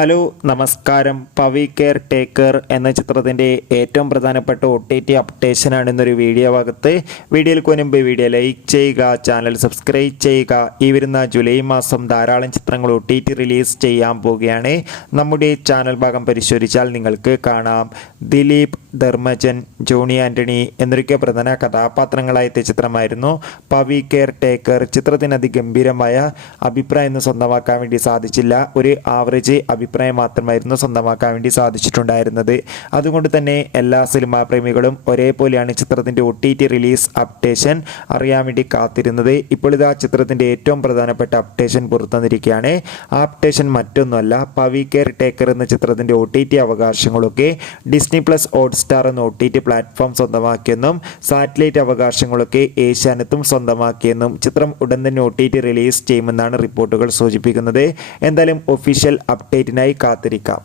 Hello നമസ്കാരം. Pavi care taker എന്ന ചിത്രത്തിൻ്റെ ഏറ്റവും പ്രധാനപ്പെട്ട OTT അപ്ഡേഷനാണ് ഇന്നൊരു വീഡിയോ ഭാഗത്ത്. വീഡിയോയിൽ മുൻപ് വീഡിയോ ലൈക്ക് ചെയ്യുക, ചാനൽ സബ്സ്ക്രൈബ് ചെയ്യുക. ഈ വരുന്ന ജൂലൈ മാസം ധാരാളം ചിത്രങ്ങൾ OTT റിലീസ് ചെയ്യാൻ പോവുകയാണ്. നമ്മുടെ ചാനൽ ഭാഗം പരിശോധിച്ചാൽ നിങ്ങൾക്ക് കാണാം ദിലീപ്, ധർമ്മജൻ, ജോണി ആൻ്റണി എന്നൊക്കെ പ്രധാന കഥാപാത്രങ്ങളായ ചിത്രമായിരുന്നു പവി കെയർ ടേക്കർ. ചിത്രത്തിന് അതിഗംഭീരമായ അഭിപ്രായം സ്വന്തമാക്കാൻ വേണ്ടി സാധിച്ചില്ല. ഒരു ആവറേജ് അഭിപ്രായം മാത്രമായിരുന്നു സ്വന്തമാക്കാൻ വേണ്ടി സാധിച്ചിട്ടുണ്ടായിരുന്നത്. അതുകൊണ്ട് തന്നെ എല്ലാ സിനിമാ പ്രേമികളും ഒരേപോലെയാണ് ചിത്രത്തിൻ്റെ OTT റിലീസ് അപ്ഡേഷൻ അറിയാൻ വേണ്ടി കാത്തിരുന്നത്. ഇപ്പോൾ ഇതാ ചിത്രത്തിൻ്റെ ഏറ്റവും പ്രധാനപ്പെട്ട അപ്ഡേഷൻ പുറത്തുവന്നിരിക്കുകയാണ്. ആ അപ്ഡേഷൻ മറ്റൊന്നുമല്ല, പവി കെയർ ടേക്കർ എന്ന ചിത്രത്തിൻ്റെ OTT അവകാശങ്ങളൊക്കെ ഡിസ്നി പ്ലസ് ഹോട്ട്സ്റ്റാർ എന്ന OTT പ്ലാറ്റ്ഫോം സ്വന്തമാക്കിയെന്നും സാറ്റലൈറ്റ് അവകാശങ്ങളൊക്കെ ഏഷ്യാനെറ്റും സ്വന്തമാക്കിയെന്നും ചിത്രം ഉടൻ തന്നെ OTT റിലീസ് ചെയ്യുമെന്നാണ് റിപ്പോർട്ടുകൾ സൂചിപ്പിക്കുന്നത്. എന്തായാലും ഒഫീഷ്യൽ അപ്ഡേറ്റിനായി കാത്തിരിക്കാം.